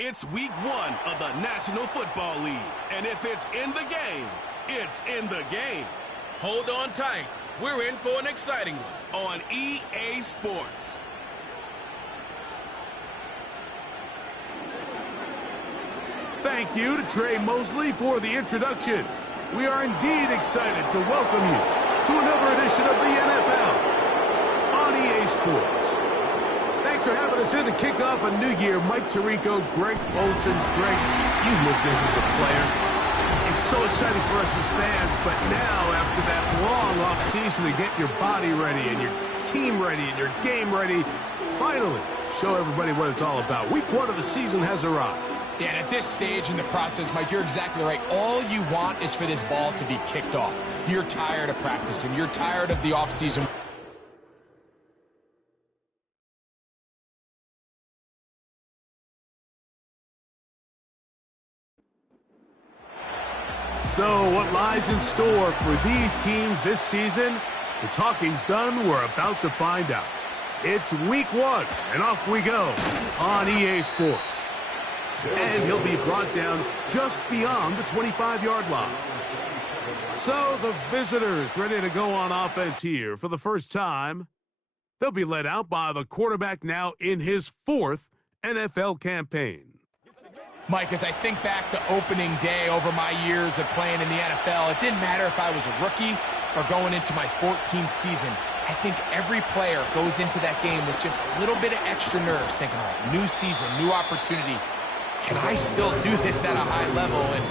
It's week 1 of the National Football League. And if it's in the game, it's in the game. Hold on tight. We're in for an exciting one on EA Sports. Thank you to Trey Mosley for the introduction. We are indeed excited to welcome you to another edition of the NFL on EA Sports. Thanks for having us in to kick off a new year. Mike Tirico, Greg Olson. Greg, you lived this as a player. It's so exciting for us as fans, but now after that long off season to get your body ready and your team ready and your game ready, finally show everybody what it's all about. Week 1 of the season has arrived. Yeah, and at this stage in the process, Mike, you're exactly right. All you want is for this ball to be kicked off. You're tired of practicing. You're tired of the offseason. So what lies in store for these teams this season? The talking's done. We're about to find out. It's week 1, and off we go on EA Sports. And he'll be brought down just beyond the 25-yard line. So the visitors ready to go on offense here for the first time. They'll be led out by the quarterback now in his 4th NFL campaign. Mike, as I think back to opening day over my years of playing in the NFL, it didn't matter if I was a rookie or going into my 14th season. I think every player goes into that game with just a little bit of extra nerves, thinking, all right, new season, new opportunity. Can I still do this at a high level? And,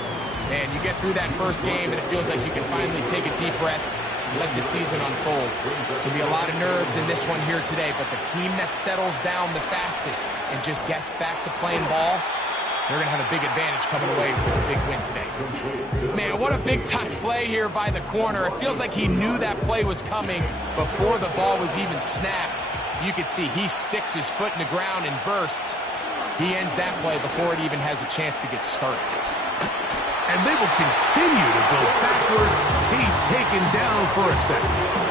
man, you get through that first game, and it feels like you can finally take a deep breath and let the season unfold. There'll be a lot of nerves in this one here today, but the team that settles down the fastest and just gets back to playing ball, they're going to have a big advantage coming away with a big win today. Man, what a big-time play here by the corner. It feels like he knew that play was coming before the ball was even snapped. You can see he sticks his foot in the ground and bursts. He ends that play before it even has a chance to get started. And they will continue to go backwards. He's taken down for a second.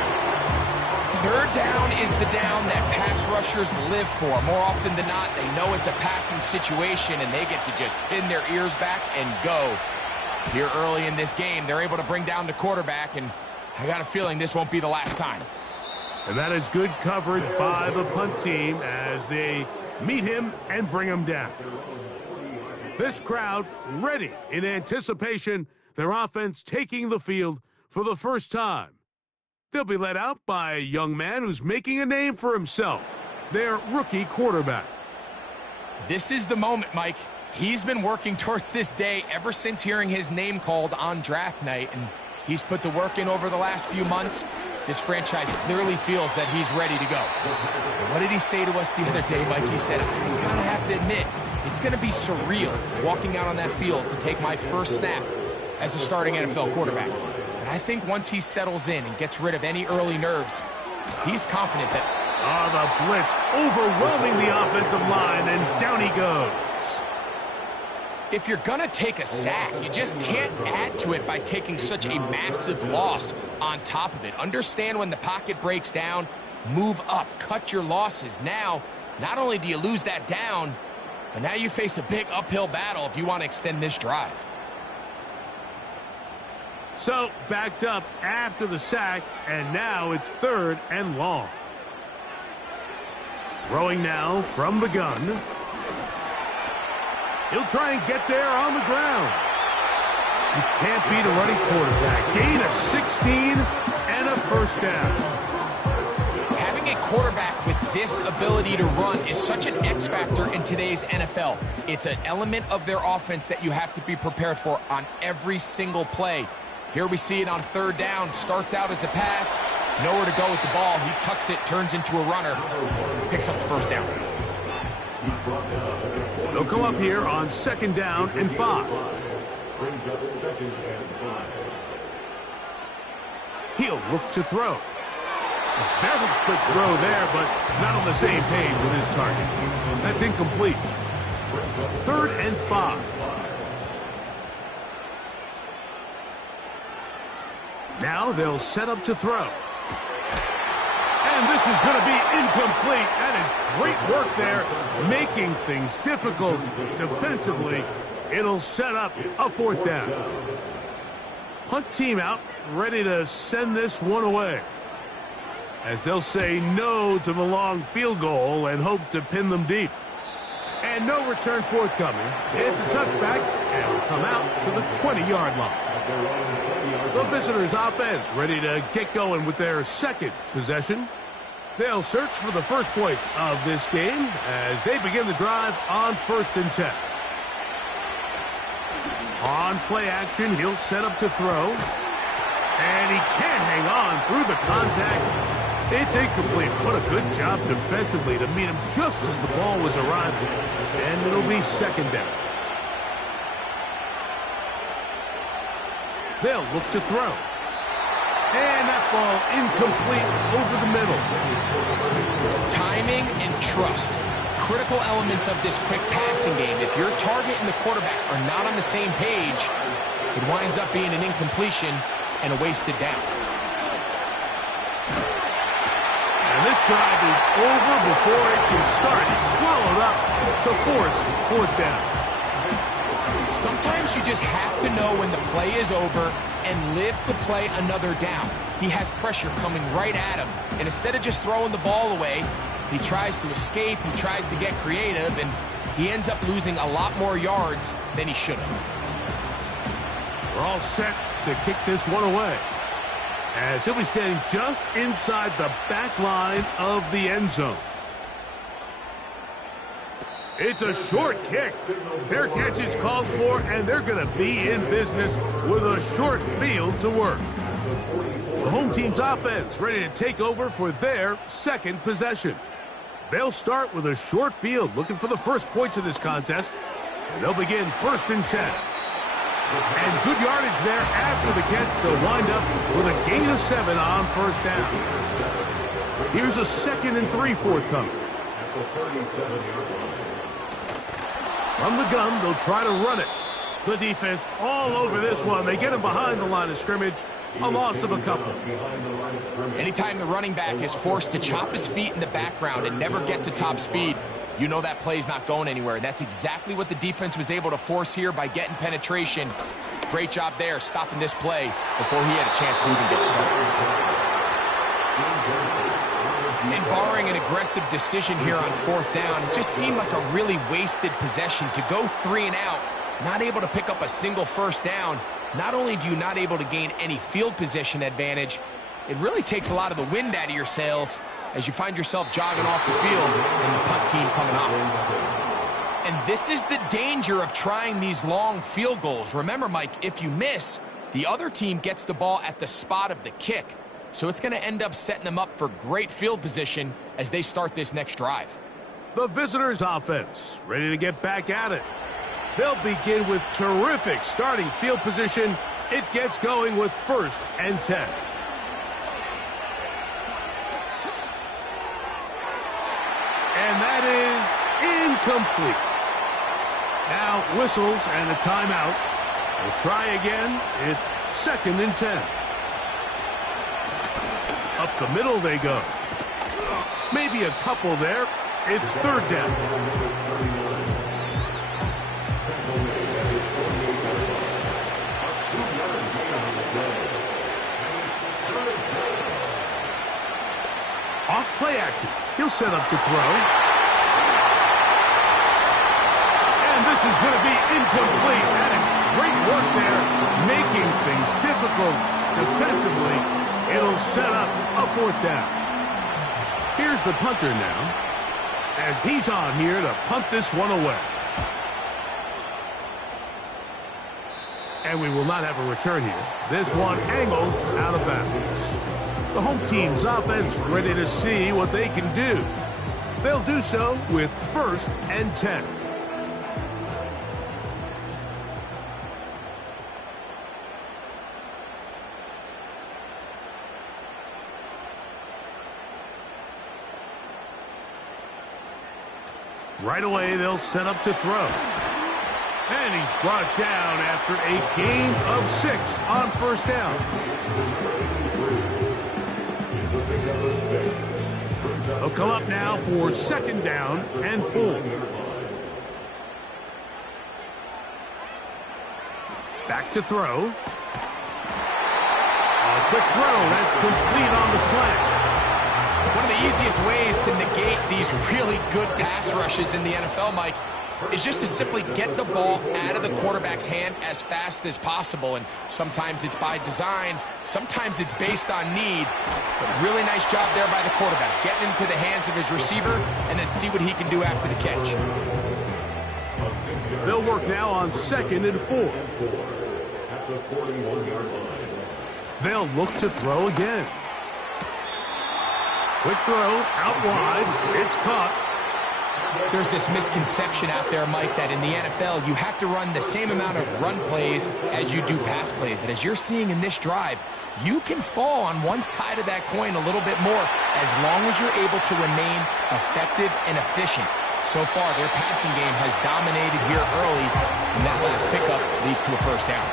Third down is the down that pass rushers live for. More often than not, they know it's a passing situation, and they get to just pin their ears back and go. Here early in this game, they're able to bring down the quarterback, and I got a feeling this won't be the last time. And that is good coverage by the punt team as they meet him and bring him down. This crowd ready in anticipation, their offense taking the field for the first time. They'll be led out by a young man who's making a name for himself, their rookie quarterback. This is the moment, Mike. He's been working towards this day ever since hearing his name called on draft night, and he's put the work in over the last few months. This franchise clearly feels that he's ready to go. And what did he say to us the other day, Mike? He said, I kind of have to admit, it's going to be surreal walking out on that field to take my first snap as a starting NFL quarterback. But I think once he settles in and gets rid of any early nerves, he's confident that... the blitz overwhelming the offensive line, and down he goes. If you're going to take a sack, you just can't add to it by taking such a massive loss on top of it. Understand when the pocket breaks down, move up, cut your losses. Now, not only do you lose that down, but now you face a big uphill battle if you want to extend this drive. So, backed up after the sack, and now it's 3rd and long. Throwing now from the gun. He'll try and get there on the ground. You can't beat a running quarterback. Gain of 16 and a first down. Having a quarterback with this ability to run is such an X factor in today's NFL. It's an element of their offense that you have to be prepared for on every single play. Here we see it on 3rd down. Starts out as a pass. Nowhere to go with the ball. He tucks it, turns into a runner. Picks up the first down. They'll come up here on 2nd down and 5. He'll look to throw. A very quick throw there, but not on the same page with his target. That's incomplete. 3rd and 5. Now they'll set up to throw. And this is going to be incomplete. That is great work there, making things difficult defensively. It'll set up a fourth down. Punt team out, ready to send this one away, as they'll say no to the long field goal and hope to pin them deep. And no return forthcoming. It's a touchback, and will come out to the 20-yard line. The visitors' offense ready to get going with their second possession. They'll search for the first points of this game as they begin the drive on 1st and 10. On play action, he'll set up to throw. And he can't hang on through the contact. It's incomplete. What a good job defensively to meet him just as the ball was arriving. And it'll be 2nd down. They'll look to throw. And that ball incomplete over the middle. Timing and trust. Critical elements of this quick passing game. If your target and the quarterback are not on the same page, it winds up being an incompletion and a wasted down. And this drive is over before it can start. It's swallowed up to force 4th down. Sometimes you just have to know when the play is over and live to play another down. He has pressure coming right at him, and instead of just throwing the ball away, he tries to escape, he tries to get creative, and he ends up losing a lot more yards than he should have. We're all set to kick this one away, as he'll be standing just inside the back line of the end zone. It's a short kick. Fair catch is called for, and they're going to be in business with a short field to work. The home team's offense ready to take over for their second possession. They'll start with a short field, looking for the first points of this contest, and they'll begin 1st and 10. And good yardage there after the catch. They'll wind up with a gain of 7 on 1st down. Here's a 2nd and 3 forthcoming. From the gun, they'll try to run it. The defense all over this one. They get him behind the line of scrimmage. A loss of a couple. Anytime the running back is forced to chop his feet in the background and never get to top speed, you know that play's not going anywhere. That's exactly what the defense was able to force here by getting penetration. Great job there, stopping this play before he had a chance to even get started. And barring an aggressive decision here on 4th down, it just seemed like a really wasted possession to go 3 and out, not able to pick up a single 1st down. Not only do you not able to gain any field position advantage, it really takes a lot of the wind out of your sails as you find yourself jogging off the field and the punt team coming up. And this is the danger of trying these long field goals. Remember, Mike, if you miss, the other team gets the ball at the spot of the kick. So it's going to end up setting them up for great field position as they start this next drive. The visitors' offense ready to get back at it. They'll begin with terrific starting field position. It gets going with 1st and 10. And that is incomplete. Now whistles and a timeout. We'll try again. It's 2nd and 10. Up the middle they go. Maybe a couple there. It's 3rd down. Off play action. He'll set up to throw. And this is going to be incomplete. That is great work there, making things difficult defensively. It'll set up a 4th down. Here's the punter now, as he's on here to punt this one away. And we will not have a return here. This one angled out of bounds. The home team's offense ready to see what they can do. They'll do so with 1st and 10. Right away, they'll set up to throw. And he's brought down after a gain of 6 on 1st down. They'll come up now for 2nd down and 4. Back to throw. A quick throw. That's complete on the slant. One of the easiest ways to negate these really good pass rushes in the NFL, Mike, is just to simply get the ball out of the quarterback's hand as fast as possible. And sometimes it's by design, sometimes it's based on need. But really nice job there by the quarterback, getting into the hands of his receiver and then see what he can do after the catch. They'll work now on 2nd and 4. At the 41-yard line. They'll look to throw again. Quick throw, out wide. It's caught. There's this misconception out there, Mike, that in the NFL, you have to run the same amount of run plays as you do pass plays. And as you're seeing in this drive, you can fall on one side of that coin a little bit more as long as you're able to remain effective and efficient. So far, their passing game has dominated here early, and that last pickup leads to a 1st down.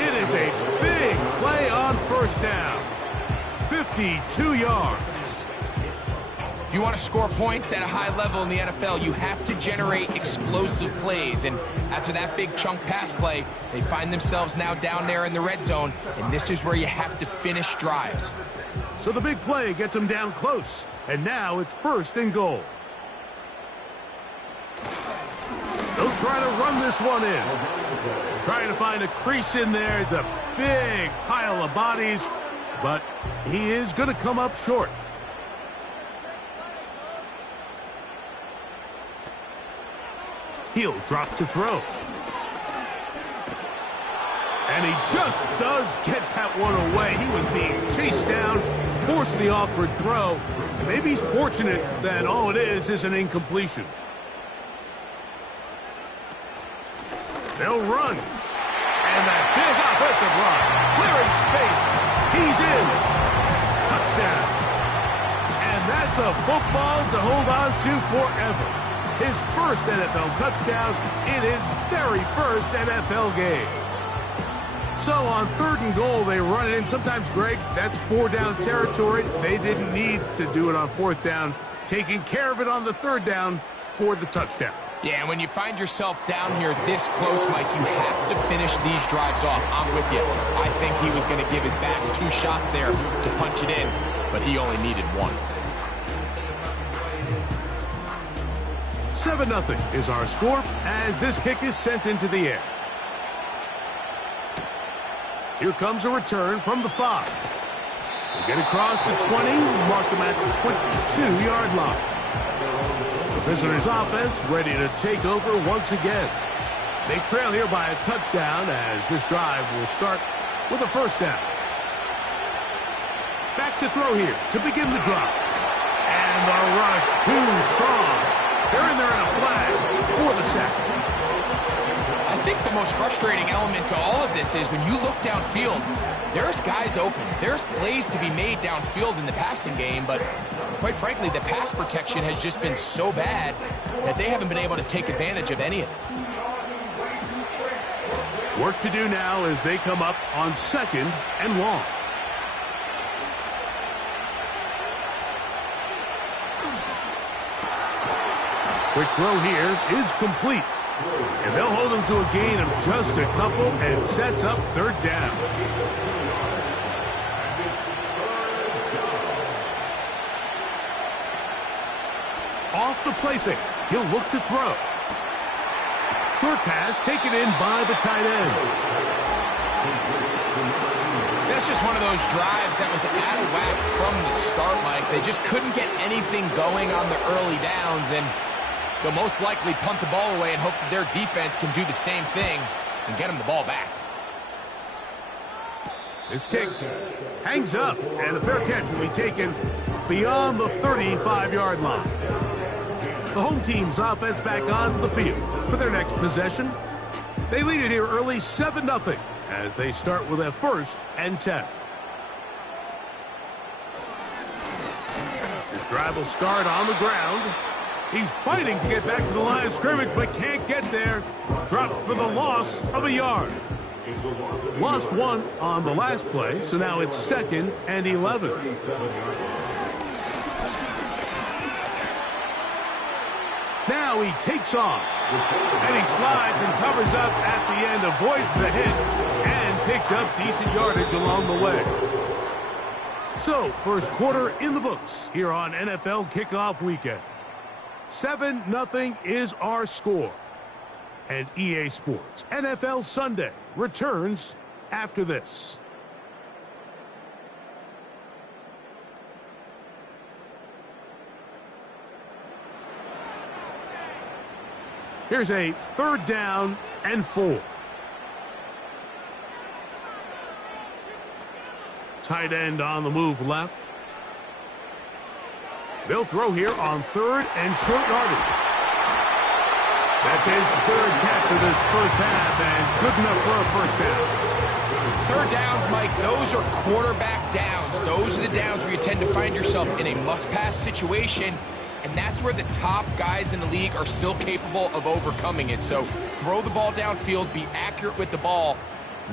It is a big play on 1st down. 52 yards. If you want to score points at a high level in the NFL, you have to generate explosive plays. And after that big chunk pass play, they find themselves now down there in the red zone, and this is where you have to finish drives. So the big play gets them down close, and now it's 1st and goal. They'll try to run this one in. Trying to find a crease in there. It's a big pile of bodies, but he is going to come up short. He'll drop to throw. And he just does get that one away. He was being chased down, forced the awkward throw. Maybe he's fortunate that all it is an incompletion. They'll run. And that big offensive run. Clearing space. He's in. Touchdown. And that's a football to hold on to forever. His 1st NFL touchdown in his very 1st NFL game. So on 3rd and goal, they run it in. Sometimes, Greg, that's 4-down territory. They didn't need to do it on 4th down. Taking care of it on the 3rd down for the touchdown. Yeah, and when you find yourself down here this close, Mike, you have to finish these drives off. I'm with you. I think he was going to give his back 2 shots there to punch it in, but he only needed 1. 7-0 is our score as this kick is sent into the air. Here comes a return from the 5. They get across the 20, mark them at the 22-yard line. The visitors' offense ready to take over once again. They trail here by a touchdown as this drive will start with a 1st down. Back to throw here to begin the drive. And the rush too strong. They're in there in a flash for the sack. I think the most frustrating element to all of this is when you look downfield, there's guys open. There's plays to be made downfield in the passing game, but quite frankly, the pass protection has just been so bad that they haven't been able to take advantage of any of it. Work to do now as they come up on 2nd and long. Quick throw here is complete. And they'll hold him to a gain of just a couple and sets up 3rd down. Off the play fake. He'll look to throw. Short pass taken in by the tight end. That's just one of those drives that was out of whack from the start, Mike. They just couldn't get anything going on the early downs, and they'll most likely punt the ball away and hope that their defense can do the same thing and get them the ball back. This kick hangs up, and the fair catch will be taken beyond the 35-yard line. The home team's offense back onto the field for their next possession. They lead it here early 7-0 as they start with a 1st and 10. This drive will start on the ground. He's fighting to get back to the line of scrimmage, but can't get there. Dropped for the loss of a yard. Lost 1 on the last play, so now it's 2nd and 11. Now he takes off. And he slides and covers up at the end, avoids the hit, and picked up decent yardage along the way. So, first quarter in the books here on NFL Kickoff Weekend. 7-0 is our score. And EA Sports NFL Sunday returns after this. Here's a 3rd down and 4. Tight end on the move left. They'll throw here on 3rd and short yardage. That's his 3rd catch of this first half, and good enough for a first down. 3rd downs, Mike, those are quarterback downs. Those are the downs where you tend to find yourself in a must-pass situation, and that's where the top guys in the league are still capable of overcoming it. So throw the ball downfield, be accurate with the ball.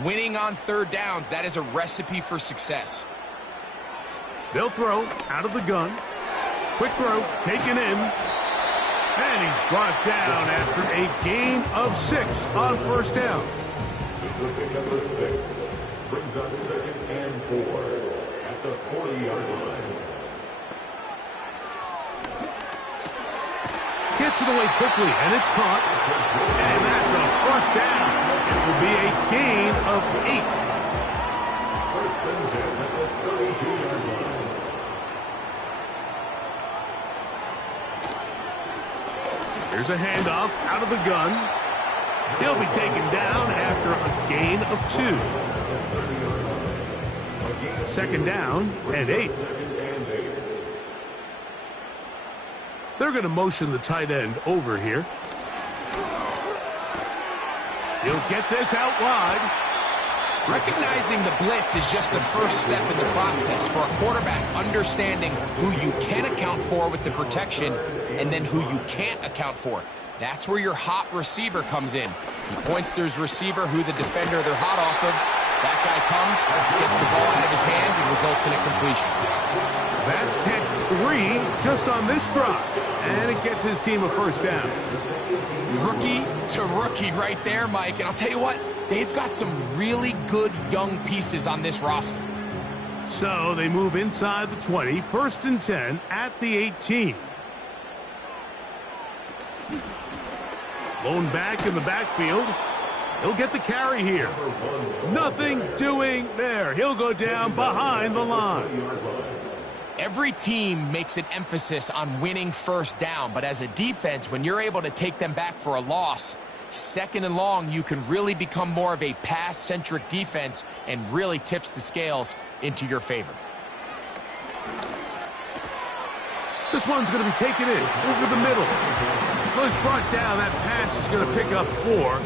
Winning on 3rd downs, that is a recipe for success. They'll throw out of the gun. Quick throw, taken in. And he's brought down after a gain of 6 on first down. This will pick up a 6. Brings up 2nd and 4 at the 40-yard line. Gets it away quickly, and it's caught. And that's a first down. It will be a gain of 8. First and 10 at the 32-yard line. Here's a handoff out of the gun. He'll be taken down after a gain of 2. 2nd down and 8. They're going to motion the tight end over here. He'll get this out wide. Recognizing the blitz is just the first step in the process for a quarterback, understanding who you can account for with the protection and then who you can't account for. That's where your hot receiver comes in. He points to his receiver, who the defender they're hot off of. That guy comes, gets the ball out of his hand, and results in a completion. That's catch 3 just on this drive. And it gets his team a first down. Rookie to rookie right there, Mike. And I'll tell you what, they've got some really good young pieces on this roster. So they move inside the 20, 1st and 10 at the 18. Lone back in the backfield. He'll get the carry here. Nothing doing there. He'll go down behind the line. Every team makes an emphasis on winning first down, but as a defense, when you're able to take them back for a loss, 2nd and long, you can really become more of a pass-centric defense and really tips the scales into your favor. This one's going to be taken in over the middle. Goes brought down. That pass is going to pick up 4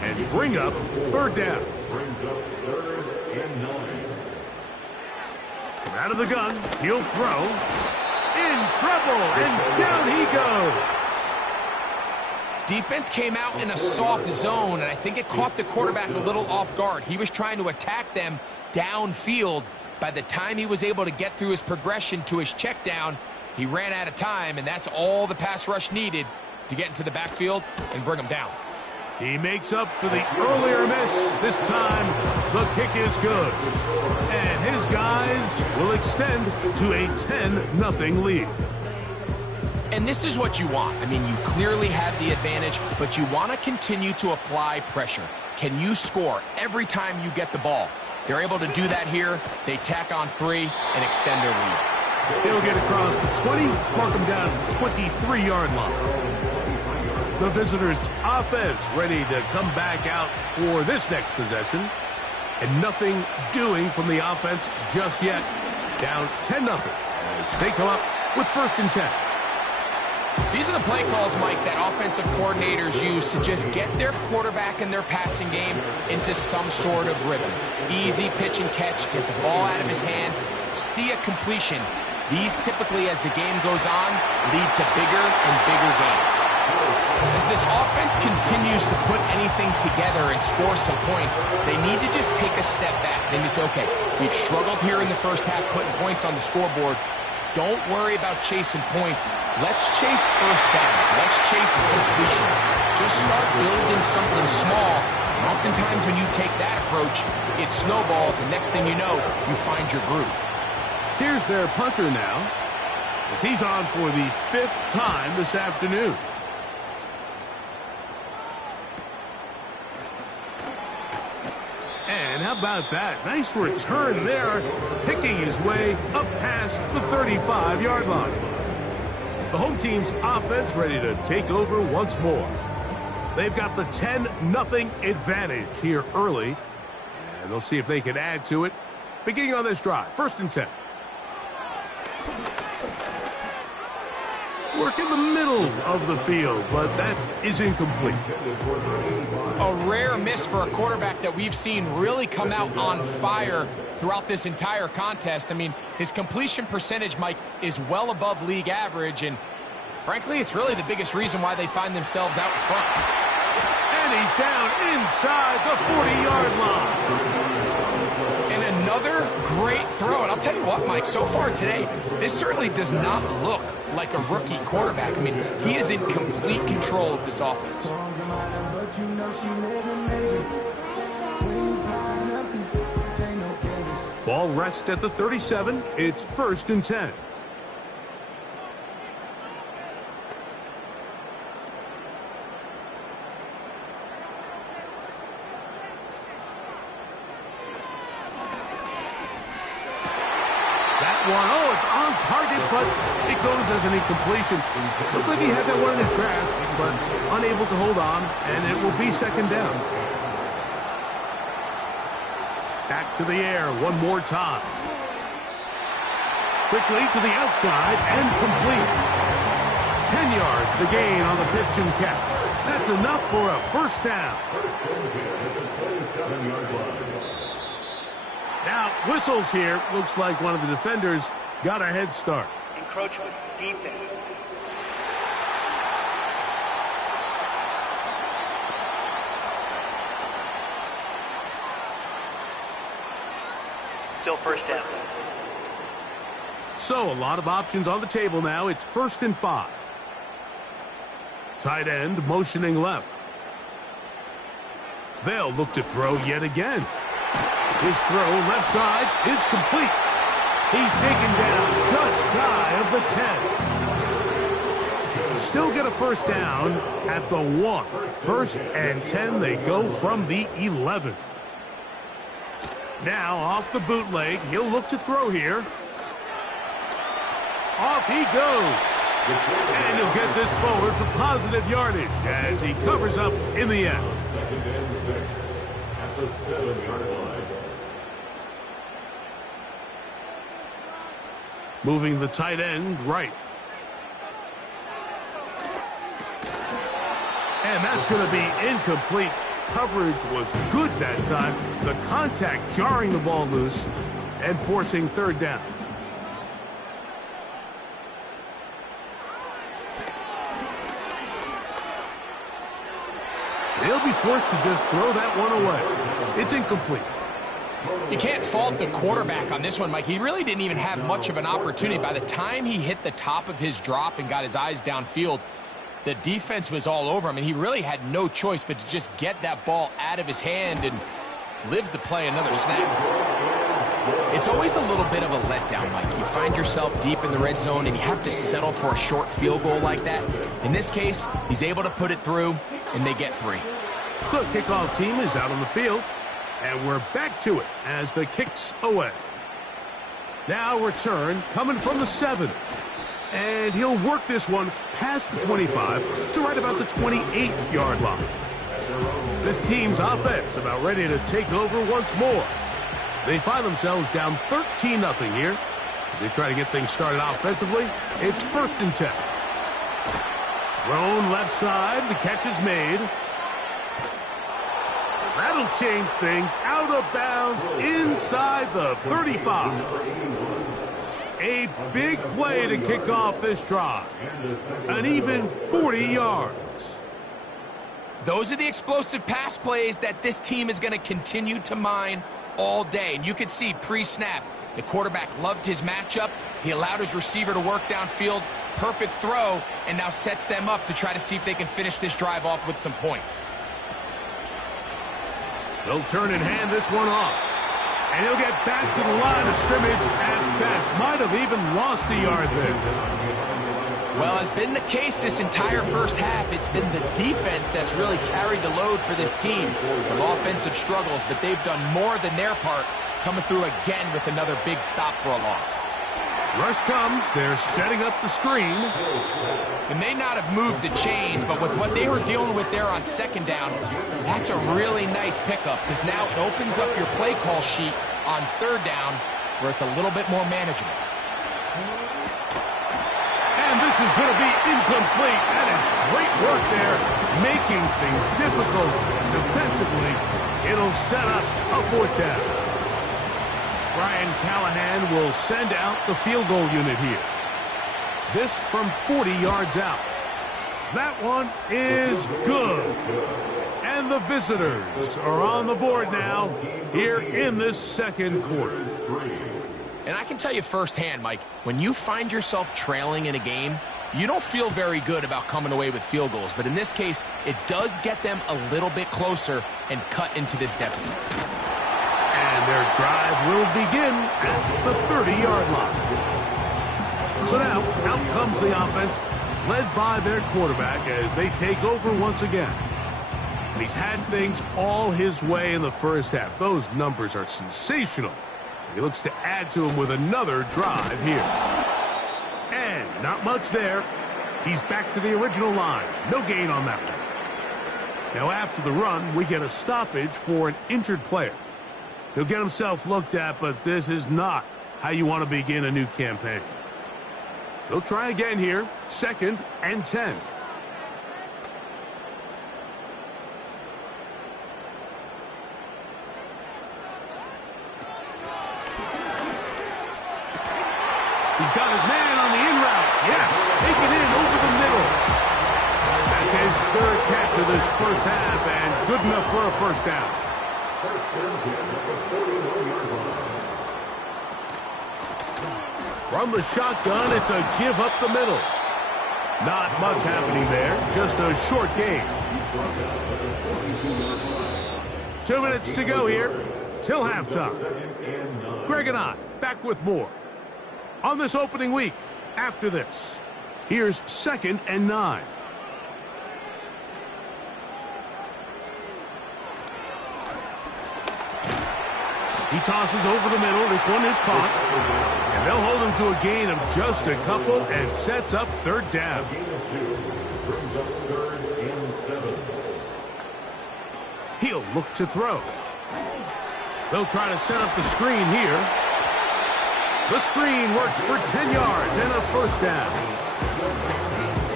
and bring up 3rd down. Brings up 3rd and 9. From out of the gun, he'll throw. In trouble, and down he goes. Defense came out in a soft zone, and I think it caught the quarterback a little off guard. He was trying to attack them downfield. By the time he was able to get through his progression to his check down, he ran out of time, and that's all the pass rush needed to get into the backfield and bring him down. He makes up for the earlier miss. This time, the kick is good. And his guys will extend to a 10-0 lead. And this is what you want. I mean, you clearly have the advantage, but you want to continue to apply pressure. Can you score every time you get the ball? They're able to do that here. They tack on 3 and extend their lead. He'll get across the 20, mark him down to the 23-yard line. The visitors' offense ready to come back out for this next possession. And nothing doing from the offense just yet. Down 10-0 as they come up with 1st and 10. These are the play calls, Mike, that offensive coordinators use to just get their quarterback and their passing game into some sort of rhythm. Easy pitch and catch, get the ball out of his hand, see a completion. These typically, as the game goes on, lead to bigger and bigger gains. As this offense continues to put anything together and score some points, they need to just take a step back. They need to say, okay, we've struggled here in the first half putting points on the scoreboard. don't worry about chasing points. Let's chase first downs. Let's chase completions. Just start building something small. And oftentimes when you take that approach, it snowballs, and next thing you know, you find your groove. Here's their punter now, as he's on for the 5th time this afternoon. And how about that? Nice return there, picking his way up past the 35-yard line. The home team's offense ready to take over once more. They've got the 10-0 advantage here early, and they'll see if they can add to it. Beginning on this drive, 1st and 10. Work in the middle of the field, but that is incomplete. A rare miss for a quarterback that we've seen really come out on fire throughout this entire contest. I mean, his completion percentage, Mike, is well above league average, and frankly, it's really the biggest reason why they find themselves out in front. And he's down inside the 40-yard line. And another great throw. And I'll tell you what, Mike, so far today, this certainly does not look like a rookie quarterback. I mean, he is in complete control of this offense. Ball rests at the 37. It's 1st and 10. Oh, it's on target, but it goes as an incompletion. Looked like he had that one in his grasp, but unable to hold on, and it will be 2nd down. Back to the air one more time. Quickly to the outside and complete. 10 yards the gain on the pitch and catch. That's enough for a 1st down. Now, whistles here. Looks like one of the defenders got a head start. Encroachment, defense. Still 1st down. So, a lot of options on the table now. It's 1st and 5. Tight end motioning left. They'll look to throw yet again. His throw left side is complete. He's taken down just shy of the 10. He can still get a 1st down at the 1. 1st and 10, they go from the 11. Now off the bootleg, he'll look to throw here. Off he goes. And he'll get this forward for positive yardage as he covers up in the end. 2nd and 6 at the 7-yard line. Moving the tight end right. And that's going to be incomplete. Coverage was good that time. The contact jarring the ball loose and forcing 3rd down. They'll be forced to just throw that one away. It's incomplete. You can't fault the quarterback on this one, Mike. He really didn't even have much of an opportunity. By the time he hit the top of his drop and got his eyes downfield, the defense was all over him, and he really had no choice but to just get that ball out of his hand and live to play another snap. It's always a little bit of a letdown, Mike. You find yourself deep in the red zone, and you have to settle for a short field goal like that. In this case, he's able to put it through, and they get 3. The kickoff team is out on the field. And we're back to it as the kick's away. Now return coming from the 7. And he'll work this one past the 25 to right about the 28-yard line. This team's offense about ready to take over once more. They find themselves down 13-0 here. As they try to get things started offensively, it's 1st and 10. Thrown left side, the catch is made. That'll change things. Out of bounds inside the 35. A big play to kick off this drive. An even 40 yards. Those are the explosive pass plays that this team is going to continue to mine all day. And you can see pre-snap, The quarterback loved his matchup. He allowed his receiver to work downfield. Perfect throw, and now sets them up to try to see if they can finish this drive off with some points. They'll turn and hand this one off. And he'll get back to the line of scrimmage at best. Might have even lost a yard there. Well, as been the case this entire first half, it's been the defense that's really carried the load for this team. Some offensive struggles, but they've done more than their part, coming through again with another big stop for a loss. Rush comes. They're setting up the screen. It may not have moved the chains, but with what they were dealing with there on second down, that's a really nice pickup, because now it opens up your play call sheet on third down where it's a little bit more manageable. And this is going to be incomplete. That is great work there, making things difficult defensively. It'll set up a fourth down. Brian Callahan will send out the field goal unit here. This from 40 yards out. That one is good. And the visitors are on the board now here in this second quarter. And I can tell you firsthand, Mike, when you find yourself trailing in a game, you don't feel very good about coming away with field goals. But in this case, it does get them a little bit closer and cut into this deficit. And their drive will begin at the 30-yard line. So now, out comes the offense, led by their quarterback as they take over once again. And he's had things all his way in the first half. Those numbers are sensational. He looks to add to them with another drive here. And not much there. He's back to the original line. No gain on that one. Now after the run, we get a stoppage for an injured player. He'll get himself looked at, but this is not how you want to begin a new campaign. They'll try again here. 2nd and 10. He's got his man on the in route. Yes, take it in over the middle. That's his 3rd catch of this first half, and good enough for a first down. From the shotgun, it's a give up the middle. Not much happening there, just a short gain. 2 minutes to go here till halftime. Greg and I back with more on this opening week after this. Here's 2nd and 9. He tosses over the middle. This one is caught. And they'll hold him to a gain of just a couple and sets up 3rd down. He'll look to throw. They'll try to set up the screen here. The screen works for 10 yards and a first down.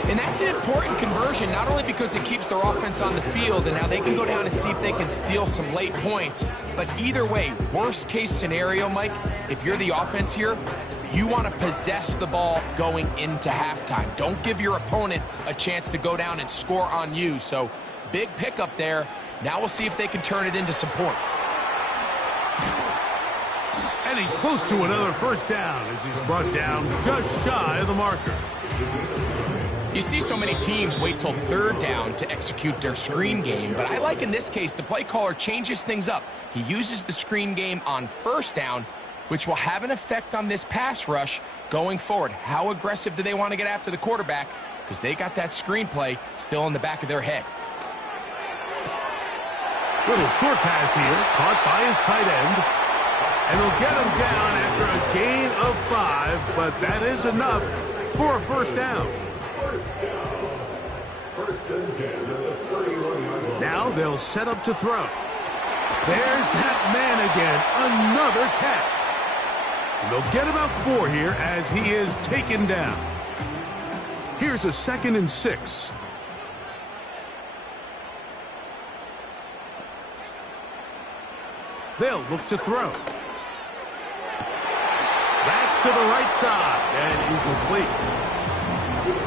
And that's an important conversion, not only because it keeps their offense on the field and now they can go down and see if they can steal some late points, but either way, worst case scenario, Mike, if you're the offense here, you want to possess the ball going into halftime. Don't give your opponent a chance to go down and score on you. So big pickup there. Now we'll see if they can turn it into some points. And he's close to another first down as he's brought down just shy of the marker. You see so many teams wait till 3rd down to execute their screen game, but I like in this case the play caller changes things up. He uses the screen game on 1st down, which will have an effect on this pass rush going forward. How aggressive do they want to get after the quarterback? Because they got that screen play still in the back of their head. Little short pass here, caught by his tight end. And he'll get him down after a gain of 5, but that is enough for a first down. Now they'll set up to throw. There's that man again, another catch. And they'll get about 4 here as he is taken down. Here's a 2nd and 6. They'll look to throw. That's to the right side and incomplete.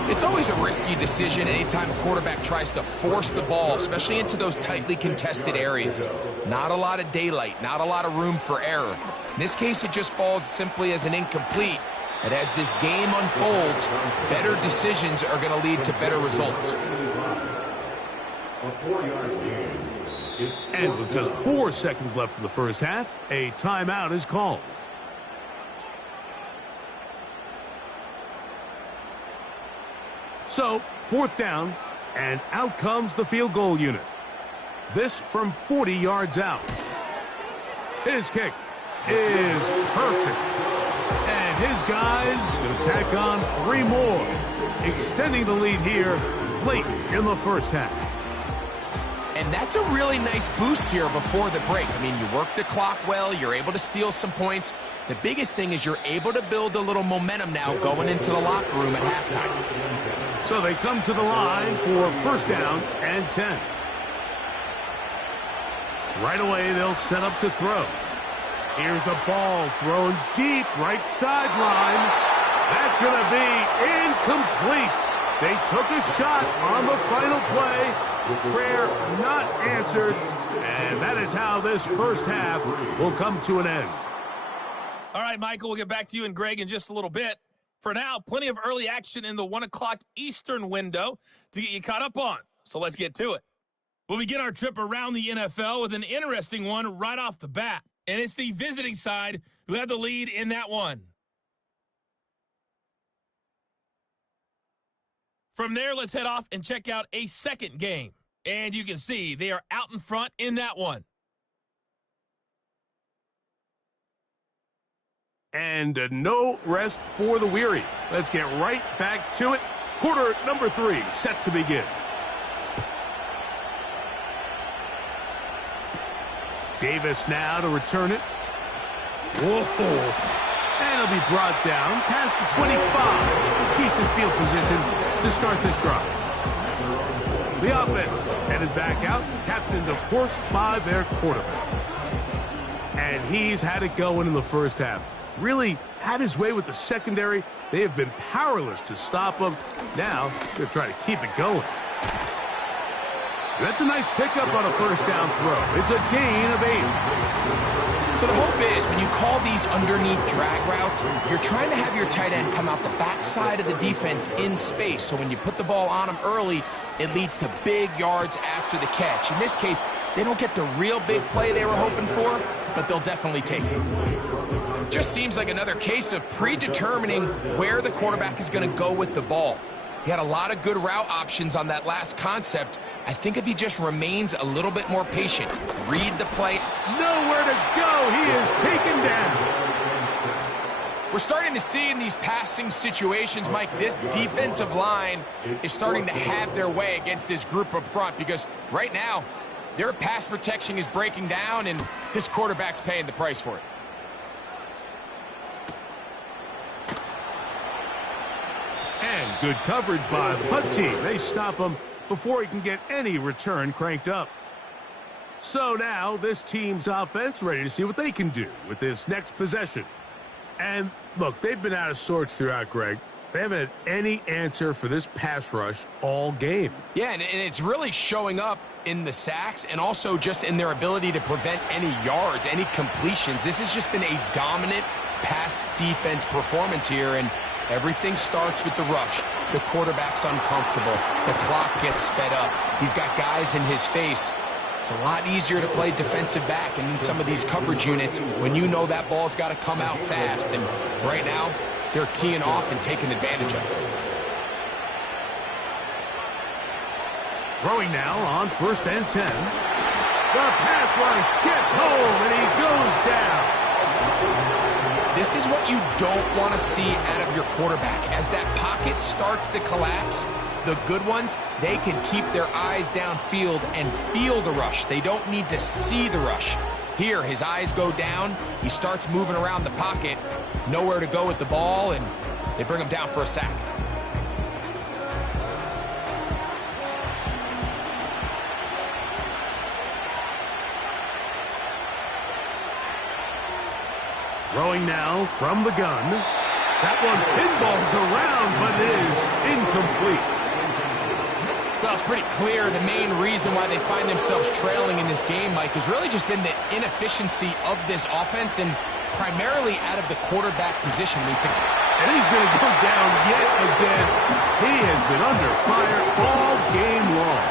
It's always a risky decision anytime a quarterback tries to force the ball, especially into those tightly contested areas. Not a lot of daylight, not a lot of room for error. In this case, it just falls simply as an incomplete. But as this game unfolds, better decisions are going to lead to better results. And with just 4 seconds left in the first half, a timeout is called. So, 4th down, and out comes the field goal unit. This from 40 yards out. His kick is perfect. And his guys going to tack on 3 more, extending the lead here late in the first half. And that's a really nice boost here before the break. I mean, you work the clock well, you're able to steal some points. The biggest thing is you're able to build a little momentum now going into the locker room at halftime. So they come to the line for 1st down and 10. Right away, they'll set up to throw. Here's a ball thrown deep right sideline. That's going to be incomplete. They took a shot on the final play. Prayer not answered. And that is how this first half will come to an end. All right, Michael, we'll get back to you and Greg in just a little bit. For now, plenty of early action in the 1 o'clock Eastern window to get you caught up on. So let's get to it. We'll begin our trip around the NFL with an interesting one right off the bat. And it's the visiting side who had the lead in that one. From there, let's head off and check out a second game. And you can see they are out in front in that one. And no rest for the weary. Let's get right back to it. Quarter number 3 set to begin. Davis now to return it. Whoa. And it'll be brought down past the 25. Decent field position to start this drive. The offense headed back out, captained, of course, by their quarterback. And he's had it going in the first half. Really had his way with the secondary. They have been powerless to stop him. Now they're trying to keep it going. That's a nice pickup on a first down throw. It's a gain of 8. So the hope is when you call these underneath drag routes, you're trying to have your tight end come out the backside of the defense in space. So when you put the ball on him early, it leads to big yards after the catch. In this case, they don't get the real big play they were hoping for, but they'll definitely take it. Just seems like another case of predetermining where the quarterback is going to go with the ball. He had a lot of good route options on that last concept. I think if he just remains a little bit more patient, read the play. Nowhere to go. He is taken down. We're starting to see in these passing situations, Mike, this defensive line is starting to have their way against this group up front because right now, their pass protection is breaking down and this quarterback's paying the price for it. And good coverage by the punt team. They stop him before he can get any return cranked up. So now this team's offense ready to see what they can do with this next possession. And look, they've been out of sorts throughout, Greg. They haven't had any answer for this pass rush all game. Yeah, and it's really showing up in the sacks and also just in their ability to prevent any yards, any completions. This has just been a dominant pass defense performance here, and everything starts with the rush. The quarterback's uncomfortable. The clock gets sped up. He's got guys in his face. It's a lot easier to play defensive back and in some of these coverage units when you know that ball's got to come out fast. And right now, they're teeing off and taking advantage of it. Throwing now on 1st and 10. The pass rush gets home and he goes down. This is what you don't want to see out of your quarterback. As that pocket starts to collapse, the good ones, they can keep their eyes downfield and feel the rush. They don't need to see the rush. Here, his eyes go down. He starts moving around the pocket. Nowhere to go with the ball, and they bring him down for a sack. Throwing now from the gun. That one pinballs around, but is incomplete. Well, it's pretty clear the main reason why they find themselves trailing in this game, Mike, has really just been the inefficiency of this offense and primarily out of the quarterback position. And he's going to go down yet again. He has been under fire all game long.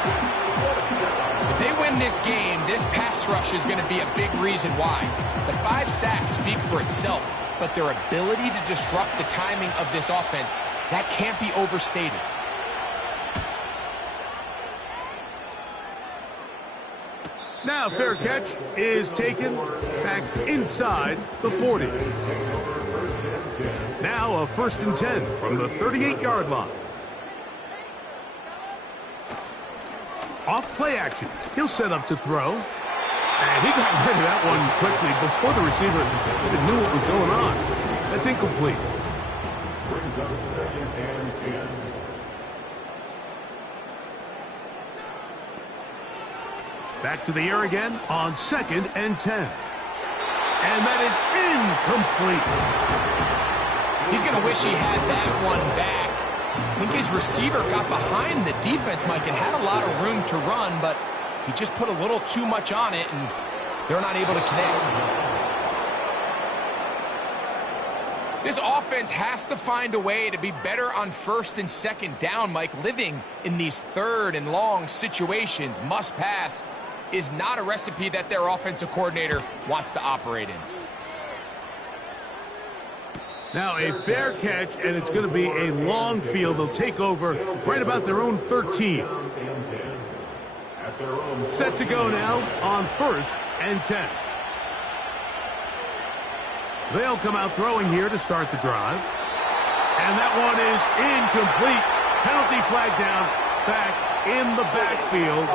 If they win this game, this pass rush is going to be a big reason why. The 5 sacks speak for itself, but their ability to disrupt the timing of this offense, that can't be overstated. Now fair catch is taken back inside the 40. Now a 1st and 10 from the 38-yard line. Off play action. He'll set up to throw. And he got rid of that one quickly before the receiver even knew what was going on. That's incomplete. Brings up 2nd and 10. Back to the air again on 2nd and 10. And that is incomplete. He's going to wish he had that one back. I think his receiver got behind the defense, Mike, and had a lot of room to run, but he just put a little too much on it, and they're not able to connect. This offense has to find a way to be better on 1st and 2nd down, Mike. Living in these 3rd and long situations, must pass, is not a recipe that their offensive coordinator wants to operate in. Now a fair catch, and it's going to be a long field. They'll take over right about their own 13. Set to go now on 1st and 10. They'll come out throwing here to start the drive. And that one is incomplete. Penalty flag down back in the backfield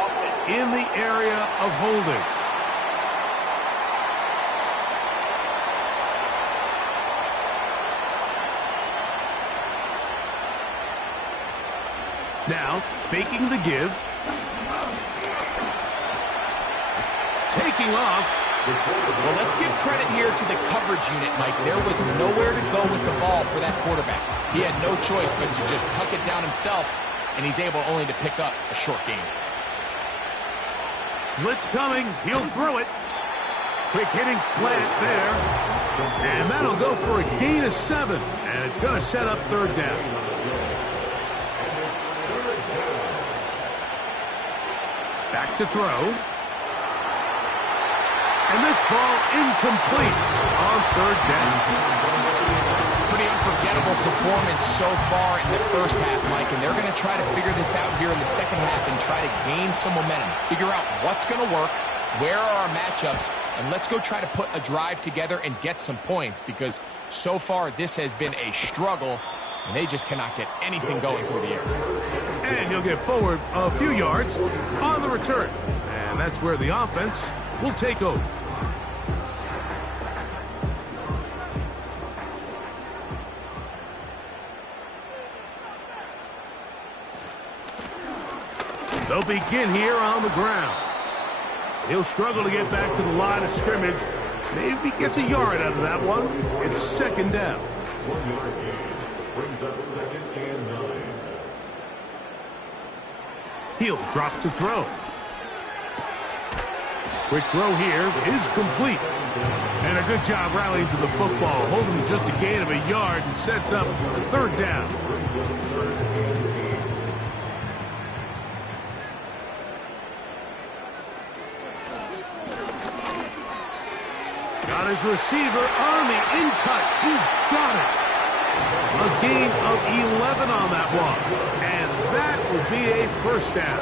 in the area of holding. Now, faking the give. Taking off. Well, let's give credit here to the coverage unit, Mike. There was nowhere to go with the ball for that quarterback. He had no choice but to just tuck it down himself, and he's able only to pick up a short gain. Blitz coming. He'll throw it. Quick hitting slant there. And that'll go for a gain of 7. And it's going to set up 3rd down. Back to throw. And this ball incomplete on 3rd down. Pretty unforgettable performance so far in the first half, Mike, and they're going to try to figure this out here in the second half and try to gain some momentum. Figure out what's going to work, where are our matchups, and let's go try to put a drive together and get some points, because so far this has been a struggle, and they just cannot get anything going through the air. And you'll get forward a few yards on the return. And that's where the offense will take over. They'll begin here on the ground. He'll struggle to get back to the line of scrimmage. Maybe gets a yard out of that one. It's 2nd down. 1 yard gain. Brings up 2nd and 9. He'll drop to throw. Quick throw here is complete. And a good job rallying to the football. Holding just a gain of a yard and sets up 3rd down. Got his receiver on the in-cut. He's got it. A gain of 11 on that one. And that will be a 1st down.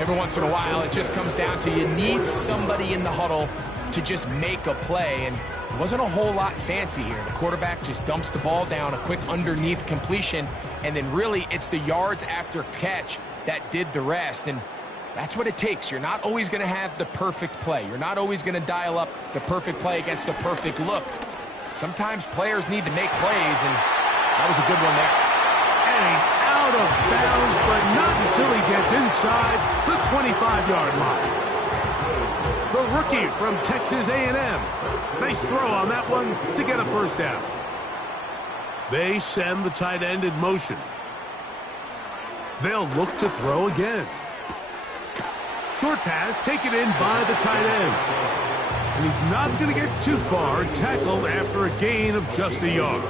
Every once in a while, it just comes down to you need somebody in the huddle to just make a play, and it wasn't a whole lot fancy here. The quarterback just dumps the ball down, a quick underneath completion, and then really it's the yards after catch that did the rest, and that's what it takes. You're not always going to have the perfect play. You're not always going to dial up the perfect play against the perfect look. Sometimes players need to make plays, and that was a good one there. And out of bounds, but not until he gets inside the 25-yard line. The rookie from Texas A&M. Nice throw on that one to get a 1st down. They send the tight end in motion. They'll look to throw again. Short pass taken in by the tight end. And he's not going to get too far, tackled after a gain of just a yard.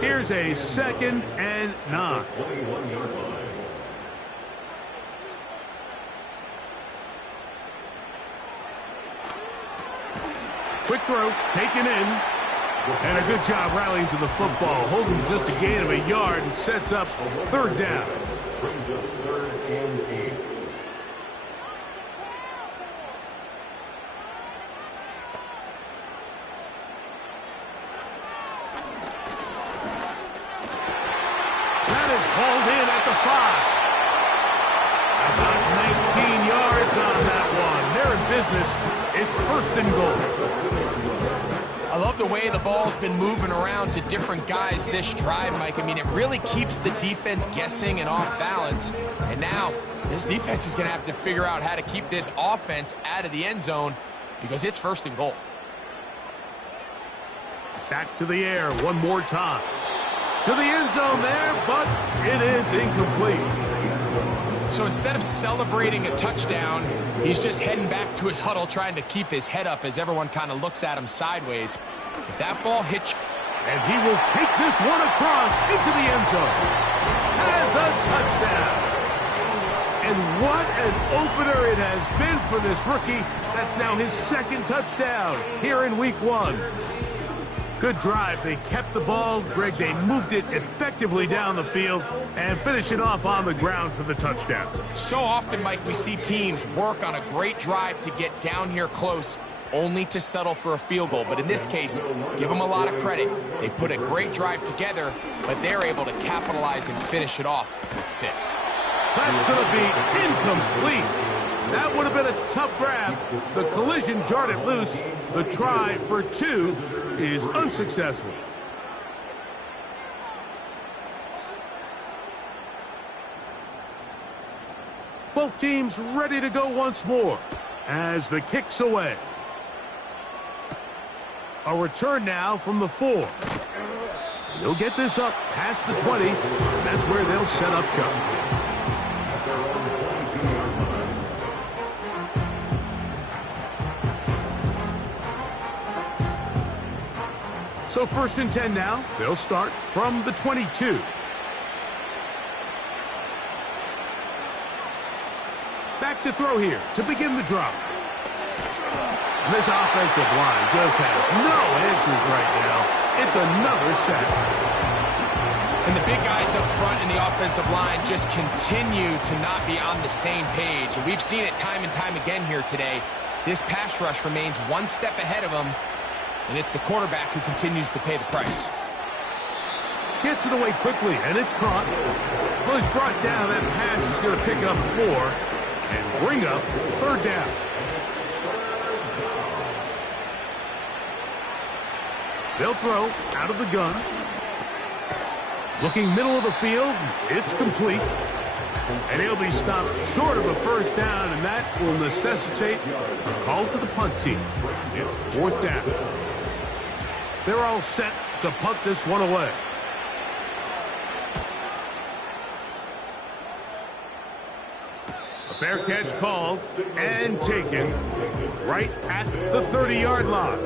Here's a 2nd and 9. Quick throw, taken in. And a good job rallying to the football, holding just a gain of a yard and sets up 3rd down. Brings up 3rd and 8. That is hauled in at the 5. About 19 yards on that one. They're in business. It's 1st and goal. I love the way the ball's been moving around to different guys this drive, Mike. I mean, it really keeps the defense guessing and off balance. And now this defense is going to have to figure out how to keep this offense out of the end zone because it's 1st and goal. Back to the air one more time. To the end zone there, but it is incomplete. So instead of celebrating a touchdown, he's just heading back to his huddle trying to keep his head up as everyone kind of looks at him sideways. If that ball hits... And he will take this one across into the end zone. Has a touchdown. And what an opener it has been for this rookie. That's now his 2nd touchdown here in week 1. Good drive. They kept the ball. Greg, they moved it effectively down the field and finish it off on the ground for the touchdown. So often, Mike, we see teams work on a great drive to get down here close, only to settle for a field goal. But in this case, give them a lot of credit. They put a great drive together, but they're able to capitalize and finish it off with 6. That's going to be incomplete. That would have been a tough grab. The collision jarred it loose. The try for 2 is unsuccessful. Both teams ready to go once more as the kick's away. A return now from the 4. And they'll get this up past the 20, and that's where they'll set up shop. So 1st and 10 now. They'll start from the 22. Back to throw here to begin the drive. And this offensive line just has no answers right now. It's another sack. And the big guys up front in the offensive line just continue to not be on the same page. And we've seen it time and time again here today. This pass rush remains one step ahead of them. And it's the quarterback who continues to pay the price. Gets it away quickly, and it's caught. Well, he's brought down. That pass is going to pick up 4 and bring up 3rd down. They'll throw out of the gun. Looking middle of the field. It's complete. And he'll be stopped short of a 1st down, and that will necessitate a call to the punt team. It's 4th down. They're all set to punt this one away. A fair catch called and taken right at the 30-yard line.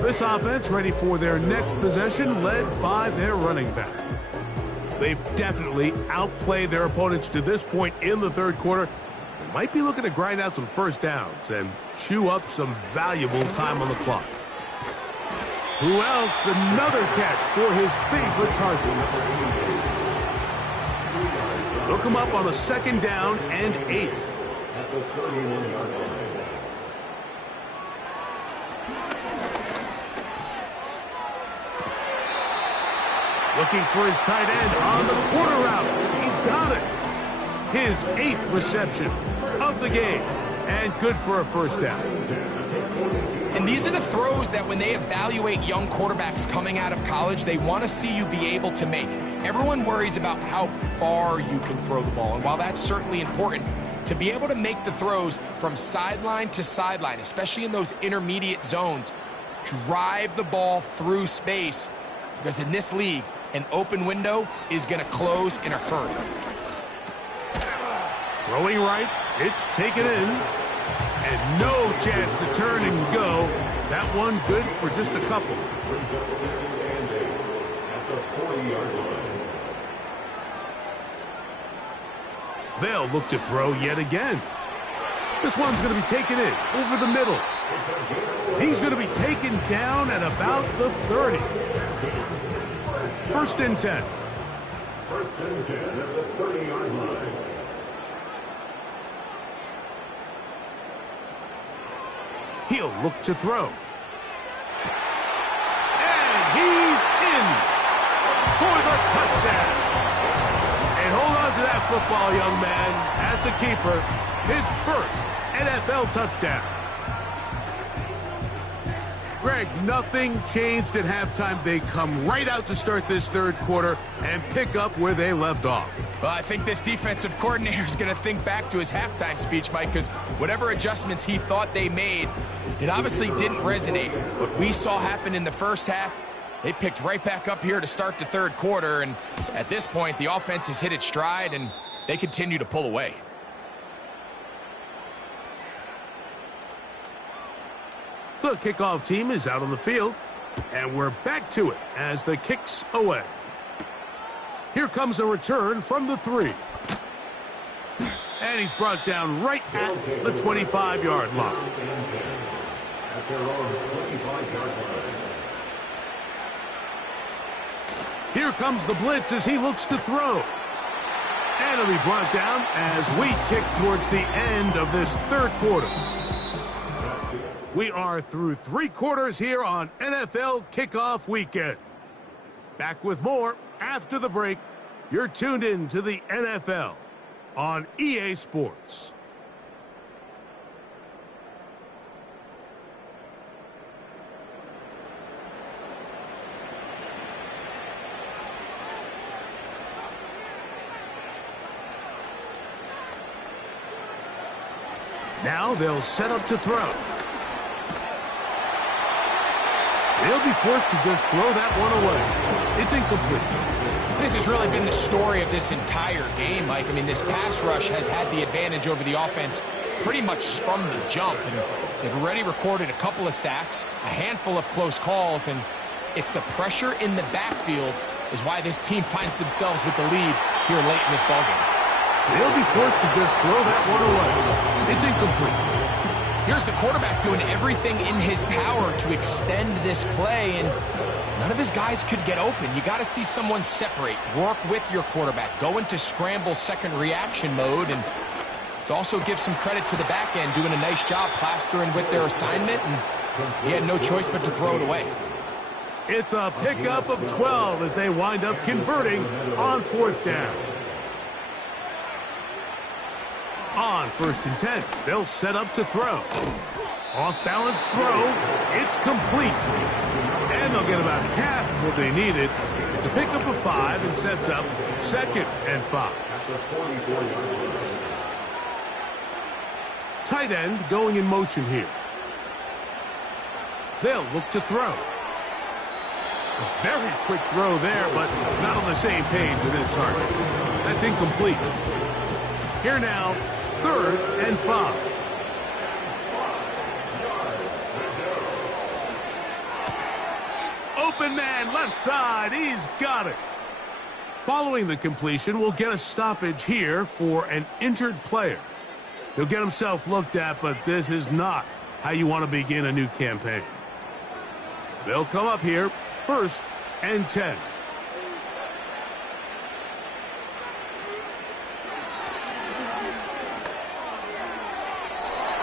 This offense ready for their next possession, led by their running back. They've definitely outplayed their opponents to this point in the 3rd quarter. They might be looking to grind out some 1st downs and chew up some valuable time on the clock. Who else? Another catch for his favorite target. They'll come up on a 2nd down and 8. At the 31-yard line. Looking for his tight end on the corner route. He's got it. His 8th reception of the game. And good for a 1st down. And these are the throws that when they evaluate young quarterbacks coming out of college, they want to see you be able to make. Everyone worries about how far you can throw the ball. And while that's certainly important, to be able to make the throws from sideline to sideline, especially in those intermediate zones, drive the ball through space, because in this league, an open window is going to close in a hurry. Throwing right, it's taken in, and no chance to turn and go. That one good for just a couple. Brings up second and 8 at the 40-yard line. They'll look to throw yet again. This one's going to be taken in over the middle. He's going to be taken down at about the 30. First and 10. First and 10 at the 30-yard line. He'll look to throw. And he's in for the touchdown. And hold on to that football, young man. That's a keeper. His first NFL touchdown. Greg, nothing changed at halftime. They come right out to start this third quarter and pick up where they left off. Well, I think this defensive coordinator is going to think back to his halftime speech, Mike, because whatever adjustments he thought they made, it obviously didn't resonate. What we saw happen in the first half, they picked right back up here to start the third quarter, and at this point, the offense has hit its stride, and they continue to pull away. The kickoff team is out on the field, and we're back to it as the kick's away. Here comes a return from the 3. And he's brought down right at the 25-yard line. At their own 25-yard line. Here comes the blitz as he looks to throw. And it'll be brought down as we tick towards the end of this third quarter. We are through 3 quarters here on NFL Kickoff Weekend. Back with more after the break. You're tuned in to the NFL on EA Sports. Now they'll set up to throw. They'll be forced to just throw that one away. It's incomplete. This has really been the story of this entire game, Mike. I mean, this pass rush has had the advantage over the offense pretty much from the jump. And they've already recorded a couple of sacks, a handful of close calls, and it's the pressure in the backfield is why this team finds themselves with the lead here late in this ballgame. They'll be forced to just throw that one away. It's incomplete. Here's the quarterback doing everything in his power to extend this play, and none of his guys could get open. You got to see someone separate, work with your quarterback, go into scramble second reaction mode, and it's also give some credit to the back end doing a nice job plastering with their assignment, and he had no choice but to throw it away. It's a pickup of 12 as they wind up converting on 4th down. On 1st and 10, they'll set up to throw. Off-balance throw, it's complete. And they'll get about half of what they needed. It's a pickup of 5 and sets up 2nd and 5. Tight end going in motion here. They'll look to throw. A very quick throw there, but not on the same page with his target. That's incomplete. Here now, 3rd and 5. Open man, left side. He's got it. Following the completion, we'll get a stoppage here for an injured player. He'll get himself looked at, but this is not how you want to begin a new campaign. They'll come up here, 1st and 10.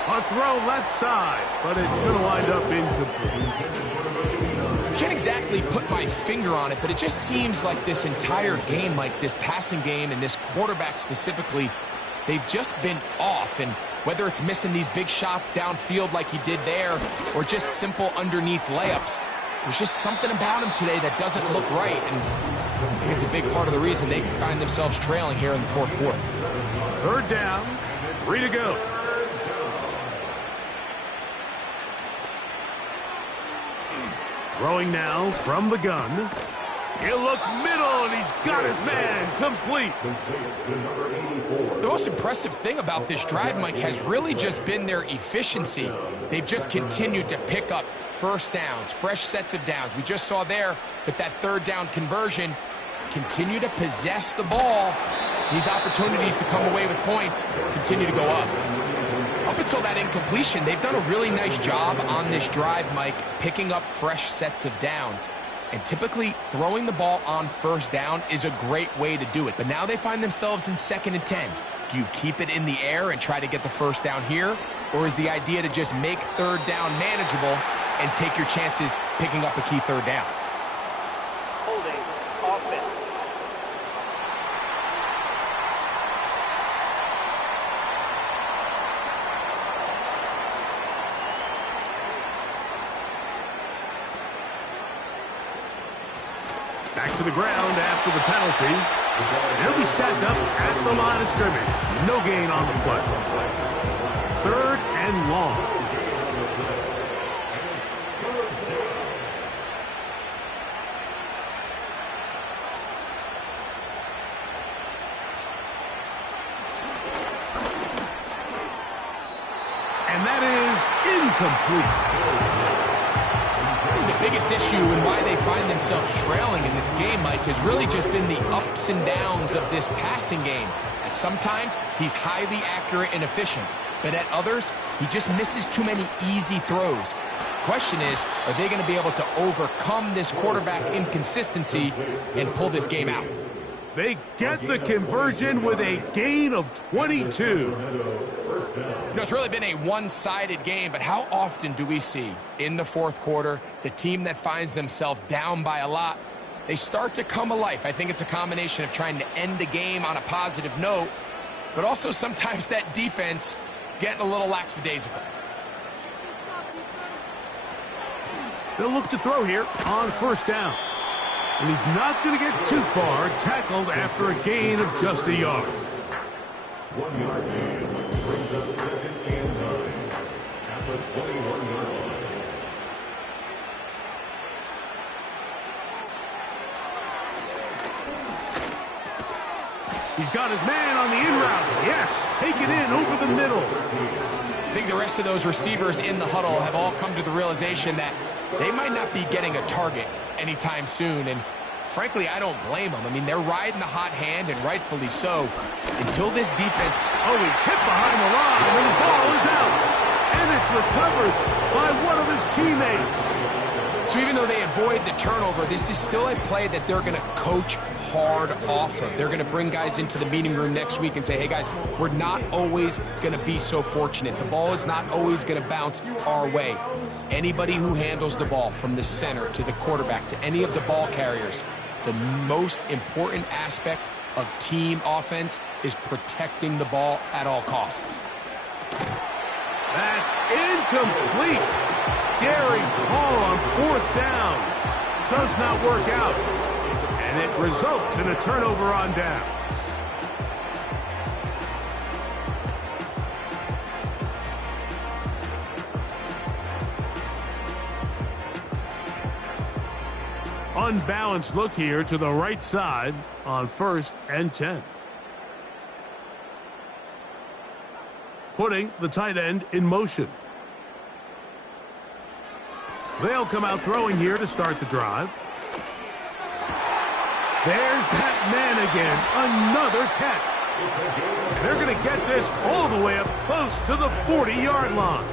A throw left side, but it's going to wind up incomplete. I can't exactly put my finger on it, but it just seems like this entire game, like this passing game and this quarterback specifically, they've just been off. And whether it's missing these big shots downfield like he did there or just simple underneath layups, there's just something about him today that doesn't look right. And I think it's a big part of the reason they find themselves trailing here in the 4th quarter. 3rd down, 3 to go. Throwing now from the gun. He'll look middle, and he's got his man complete. The most impressive thing about this drive, Mike, has really just been their efficiency. They've just continued to pick up first downs, fresh sets of downs. We just saw there with that third down conversion, continue to possess the ball. These opportunities to come away with points continue to go up. Up until that incompletion, they've done a really nice job on this drive, Mike, picking up fresh sets of downs. And typically, throwing the ball on first down is a great way to do it. But now they find themselves in 2nd and 10. Do you keep it in the air and try to get the first down here? Or is the idea to just make third down manageable and take your chances picking up a key third down? Holding offense. Back to the ground after the penalty. They'll be stacked up at the line of scrimmage. No gain on the play. 3rd and long. And that is incomplete. The biggest issue and why they find themselves trailing in this game, Mike, has really just been the ups and downs of this passing game. At sometimes, he's highly accurate and efficient, but at others, he just misses too many easy throws. Question is, are they going to be able to overcome this quarterback inconsistency and pull this game out? They get the conversion with a gain of 22. You know, it's really been a one-sided game, but how often do we see in the 4th quarter the team that finds themselves down by a lot, they start to come alive? I think it's a combination of trying to end the game on a positive note, but also sometimes that defense getting a little lackadaisical. They'll look to throw here on first down. And he's not going to get too far, tackled after a gain of just a yard. 1 yard gain brings up 2nd and 9 at the 21-yard line. He's got his man on the in route. Yes, take it in over the middle. I think the rest of those receivers in the huddle have all come to the realization that they might not be getting a target anytime soon, and frankly, I don't blame them. I mean, they're riding the hot hand, and rightfully so, until this defense... Oh, he's hit behind the line, and the ball is out. And it's recovered by one of his teammates. So even though they avoid the turnover, this is still a play that they're going to coach hard off of. They're going to bring guys into the meeting room next week and say, hey, guys, we're not always going to be so fortunate. The ball is not always going to bounce our way. Anybody who handles the ball from the center to the quarterback to any of the ball carriers, the most important aspect of team offense is protecting the ball at all costs. That's incomplete. Daring call on 4th down. Does not work out. And it results in a turnover on downs. Unbalanced look here to the right side on 1st and 10. Putting the tight end in motion. They'll come out throwing here to start the drive. There's that man again. Another catch. And they're going to get this all the way up close to the 40-yard line.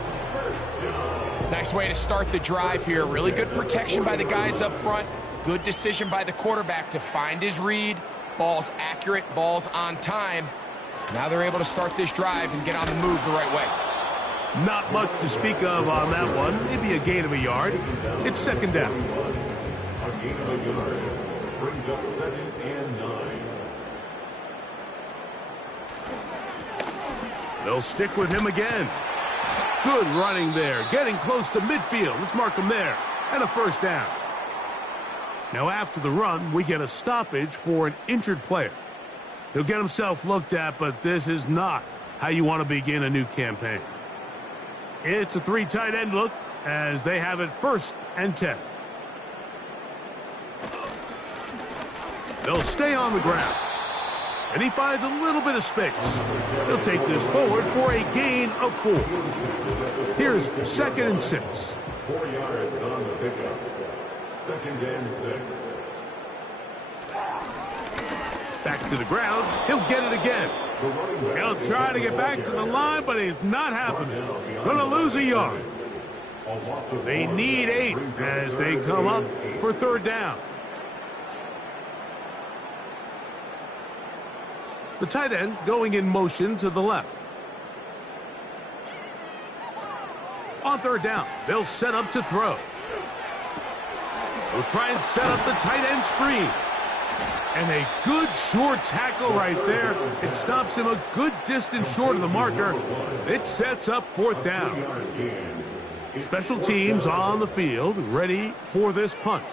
Nice way to start the drive here. Really good protection by the guys up front. Good decision by the quarterback to find his read. Ball's accurate, ball's on time. Now they're able to start this drive and get on the move the right way. Not much to speak of on that one. Maybe a gain of a yard. It's 2nd down. A gain of a yard brings up 2nd and 9. They'll stick with him again. Good running there. Getting close to midfield. Let's mark him there. And a first down. Now after the run, we get a stoppage for an injured player. He'll get himself looked at, but this is not how you want to begin a new campaign. It's a 3 tight end look as they have it 1st and 10. They'll stay on the ground. And he finds a little bit of space. He'll take this forward for a gain of 4. Here's 2nd and 6. 4 yards on the pickup. 2nd and 6. Back to the ground. He'll get it again. He'll try to get back to the line, but it's not happening. Gonna lose a yard. They need 8 as they come up for 3rd down. The tight end going in motion to the left. On 3rd down, they'll set up to throw. They'll try and set up the tight end screen. And a good short tackle right there. It stops him a good distance short of the marker. It sets up 4th down. Special teams on the field, ready for this punt,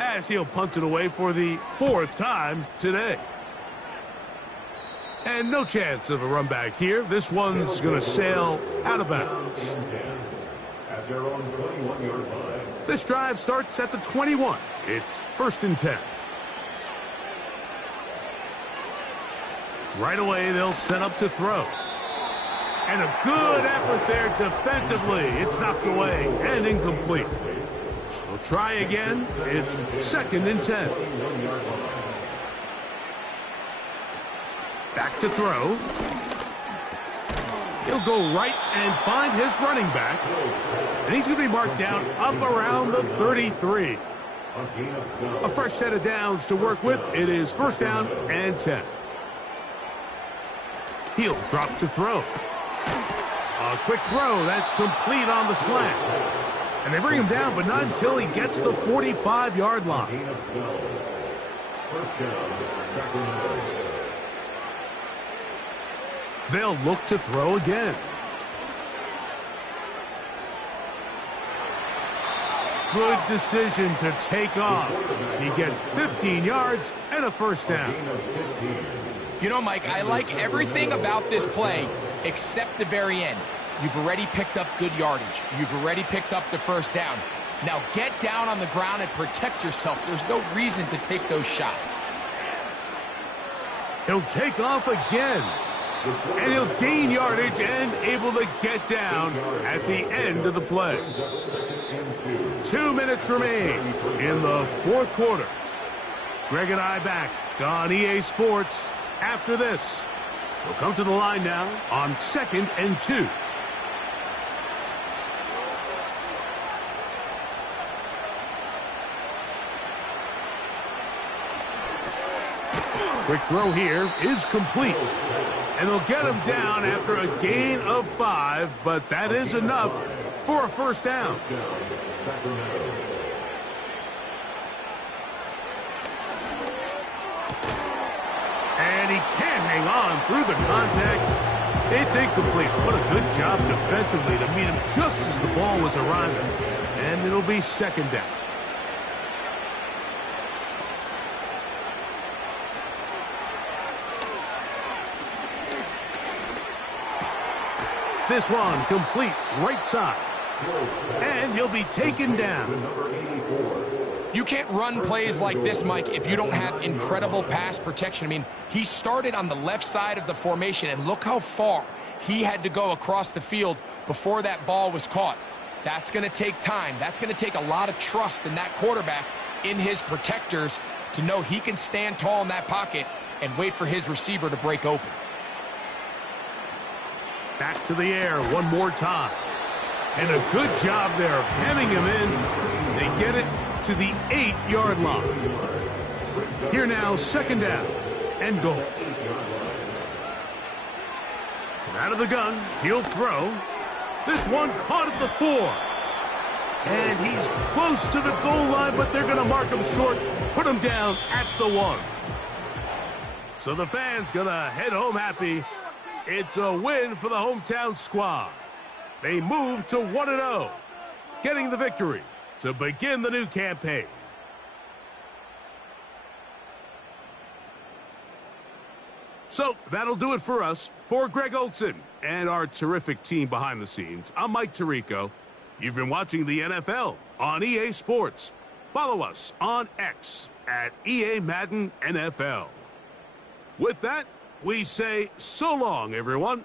as he'll punt it away for the 4th time today. And no chance of a run back here. This one's going to sail out of bounds. At their own 21-yard line. This drive starts at the 21. It's 1st and 10. Right away, they'll set up to throw. And a good effort there defensively. It's knocked away and incomplete. They'll try again. It's 2nd and 10. Back to throw. He'll go right and find his running back. And he's going to be marked down up around the 33. A fresh set of downs to work with. It is 1st down and 10. He'll drop to throw. A quick throw. That's complete on the slant. And they bring him down, but not until he gets the 45-yard line. 1st down, Sacramento. They'll look to throw again. Good decision to take off. He gets 15 yards and a 1st down. You know, Mike, I like everything about this play except the very end. You've already picked up good yardage. You've already picked up the 1st down. Now get down on the ground and protect yourself. There's no reason to take those shots. He'll take off again. And he'll gain yardage and able to get down at the end of the play. 2 minutes remain in the 4th quarter. Greg and I back on EA Sports after this. We'll come to the line now on 2nd and 2. Quick throw here is complete. And they'll get him down after a gain of 5, but that is enough for a 1st down. And he can't hang on through the contact. It's incomplete. What a good job defensively to meet him just as the ball was arriving. And it'll be 2nd down. This one complete right side. And he'll be taken down. You can't run plays like this, Mike, if you don't have incredible pass protection. I mean, he started on the left side of the formation, and look how far he had to go across the field before that ball was caught. That's going to take time. That's going to take a lot of trust in that quarterback, in his protectors, to know he can stand tall in that pocket and wait for his receiver to break open. Back to the air one more time. And a good job there of hemming him in. They get it to the 8-yard line. Here now, 2nd down and goal. From out of the gun, he'll throw. This one caught at the 4. And he's close to the goal line, but they're going to mark him short, put him down at the 1. So the fans going to head home happy. It's a win for the hometown squad. They move to 1-0, getting the victory to begin the new campaign. So that'll do it for us. For Greg Olson and our terrific team behind the scenes, I'm Mike Tirico. You've been watching the NFL on EA Sports. follow us on X at EA Madden NFL. With that, we say so long, everyone.